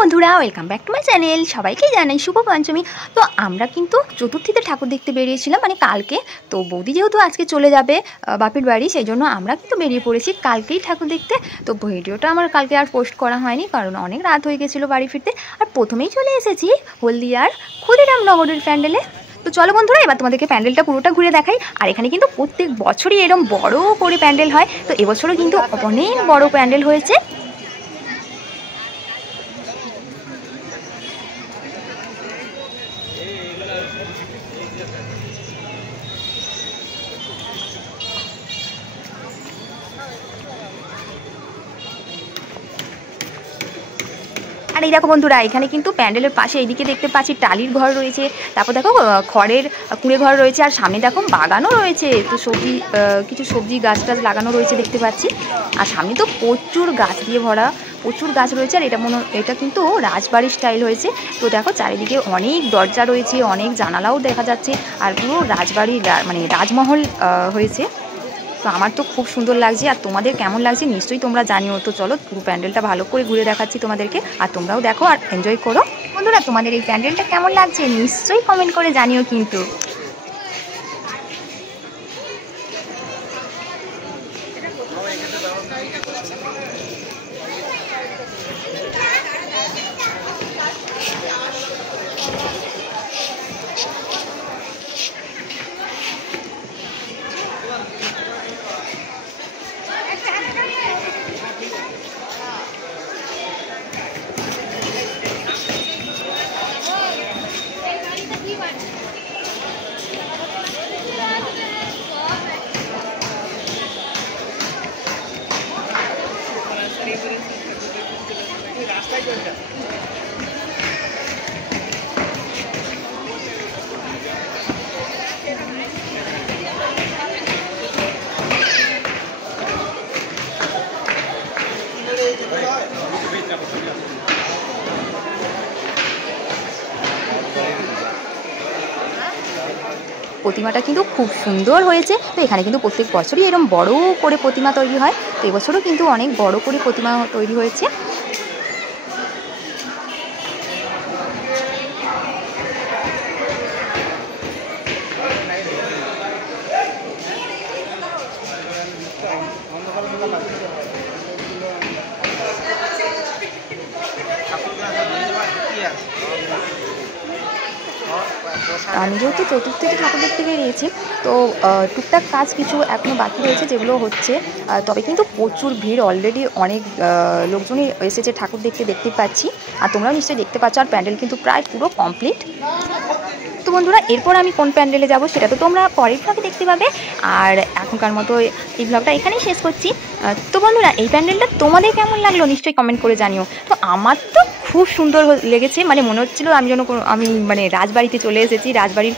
বন্ধুরা welcome back to my channel. সবাইকে জানাই শুভ পঞ্চমী। তো আমরা কিন্তু চতুর্থীতে ঠাকুর দেখতে বেরিয়েছিলাম, মানে কালকে। তো বৌদি যেহেতু আজকে চলে যাবে বাপির বাড়ি, সেই জন্য আমরা কিন্তু বেরিয়ে পড়েছি কালকেই ঠাকুর দেখতে। তো ভিডিওটা আমার কালকে আর পোস্ট করা হয়নি, কারণ অনেক রাত হয়ে গেছিলো বাড়ি ফিরতে। আর প্রথমেই চলে এসেছি হলদিয়ার ক্ষুদিরাম নগরের প্যান্ডেলে। তো চলো বন্ধুরা, এবার তোমাদেরকে প্যান্ডেলটা পুরোটা ঘুরে দেখাই। আর এখানে কিন্তু প্রত্যেক বছরই এরকম বড় করে প্যান্ডেল হয়। তো এবছরও কিন্তু অনেক বড় প্যান্ডেল হয়েছে। আর এই দেখো বন্ধুরা, এখানে কিন্তু প্যান্ডেলের পাশে এইদিকে দেখতে পাচ্ছি টালির ঘর রয়েছে, তারপর দেখো খড়ের কুঁড়ে ঘর রয়েছে, আর সামনে দেখো বাগানও রয়েছে। তো কিছু সবজি গাছ টাছ লাগানো রয়েছে দেখতে পাচ্ছি। আর সামনে তো প্রচুর গাছ দিয়ে ভরা, প্রচুর গাছ রয়েছে। আর এটা কিন্তু রাজবাড়ির স্টাইল হয়েছে। তো দেখো চারিদিকে অনেক দরজা রয়েছে, অনেক জানালাও দেখা যাচ্ছে, আর পুরো রাজবাড়ির মানে রাজমহল হয়েছে। তো আমার তো খুব সুন্দর লাগছে, আর তোমাদের কেমন লাগছে নিশ্চয়ই তোমরা জানিও। তো চলো পুরো প্যান্ডেলটা ভালো করে ঘুরে দেখাচ্ছি তোমাদেরকে, আর তোমরাও দেখো আর এনজয় করো। বন্ধুরা, তোমাদের এই প্যান্ডেলটা কেমন লাগছে নিশ্চয়ই কমেন্ট করে জানিও কিন্তু। প্রতিমাটা কিন্তু খুব সুন্দর হয়েছে। তো এখানে কিন্তু প্রত্যেক বছরই এরকম বড় করে প্রতিমা তৈরি হয়। তো এবছরও কিন্তু অনেক বড় করে প্রতিমা তৈরি হয়েছে। আমি যেহেতু চতুর্থীতে ঠাকুর দেখতে বেরিয়েছি, তো টুকটাক কাজ কিছু এখনও বাকি রয়েছে, যেগুলো হচ্ছে। তবে কিন্তু প্রচুর ভিড়, অলরেডি অনেক লোকজনই এসেছে ঠাকুর দেখতে পাচ্ছি। আর তোমরাও নিশ্চয়ই দেখতে পাচ্ছ। আর প্যান্ডেল কিন্তু প্রায় পুরো কমপ্লিট। তো বন্ধুরা, এরপর আমি কোন প্যান্ডেলে যাব সেটা তো তোমরা পরের ব্লগে দেখতে পাবে। আর এখনকার মতো এই ব্লগটা এখানেই শেষ করছি। তো বন্ধুরা, এই প্যান্ডেলটা তোমাদের কেমন লাগলো নিশ্চয়ই কমেন্ট করে জানিও। তো আমার তো খুব সুন্দর লেগেছে, মানে মনে হচ্ছিলো আমি মানে রাজবাড়িতে চলে এসেছি, রাজবাড়ির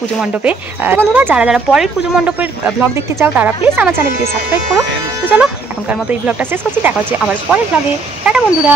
পুজো মণ্ডপে। বন্ধুরা, যারা পরের পুজো মণ্ডপের ব্লগ দেখতে চাও তারা প্লিজ আমার চ্যানেলকে সাবস্ক্রাইব করো। তো চলো এখনকার মতো এই ব্লগটা শেষ করছি, দেখা হচ্ছে আবার পরের ব্লগে। টাটা বন্ধুরা।